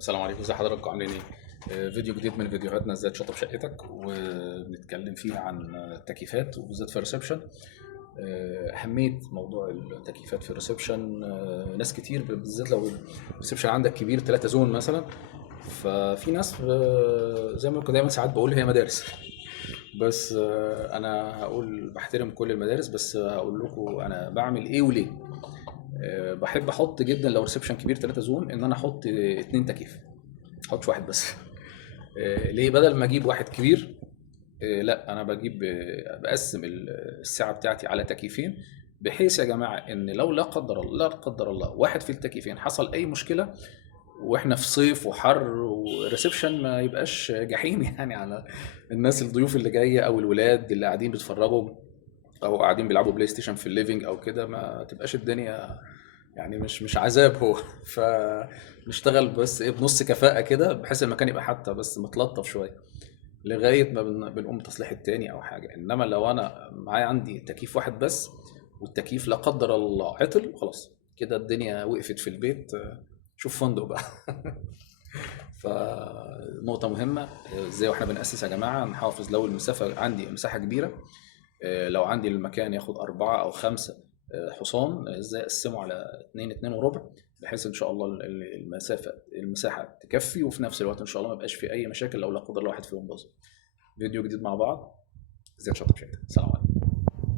السلام عليكم، ازي حضراتكم عاملين ايه؟ فيديو جديد من فيديوهاتنا ازاي تشطب شقتك، وبنتكلم فيه عن التكييفات وبالذات في الريسبشن. أهمية موضوع التكييفات في الريسبشن. ناس كتير بالذات لو الريسبشن عندك كبير 3 زون مثلا، ففي ناس زي ما كنت دايما ساعات بقول هي مدارس. بس انا هقول بحترم كل المدارس، بس هقول لكم انا بعمل ايه وليه. بحب احط جدا لو ريسبشن كبير 3 زون ان انا احط 2 تكييف، احطش واحد بس. ليه؟ بدل ما اجيب واحد كبير، لا انا بجيب، بقسم الساعه بتاعتي على تكييفين، بحيث يا جماعه ان لو لا قدر الله لا قدر الله واحد في التكييفين حصل اي مشكله، واحنا في صيف وحر وريسبشن، ما يبقاش جحيم يعني على الناس الضيوف اللي جايه او الولاد اللي قاعدين بيتفرجوا او قاعدين بيلعبوا بلاي ستيشن في الليفينج او كده، ما تبقاش الدنيا يعني مش عذاب هو. فنشتغل بس ايه بنص كفاءة كده، بحيث المكان يبقى حتى بس متلطف شوية لغاية ما بنقوم بتصليح التاني او حاجة. انما لو انا معايا عندي تكييف واحد بس، والتكييف لا قدر الله عطل، خلاص كده الدنيا وقفت في البيت. شوف فندق بقى. فنقطة مهمة، ازاي واحنا بنأسس يا جماعة نحافظ. لو المسافة عندي مساحة كبيرة، لو عندي المكان ياخد 4 أو 5 حصان، ازاي اقسمه على 2 2 وربع، بحيث ان شاء الله المساحة تكفي، وفي نفس الوقت ان شاء الله ما يبقاش في اي مشاكل لو لا قدر الله واحد فيهم باظ. فيديو جديد مع بعض، ازاي تشطب شقتك. سلام عليكم.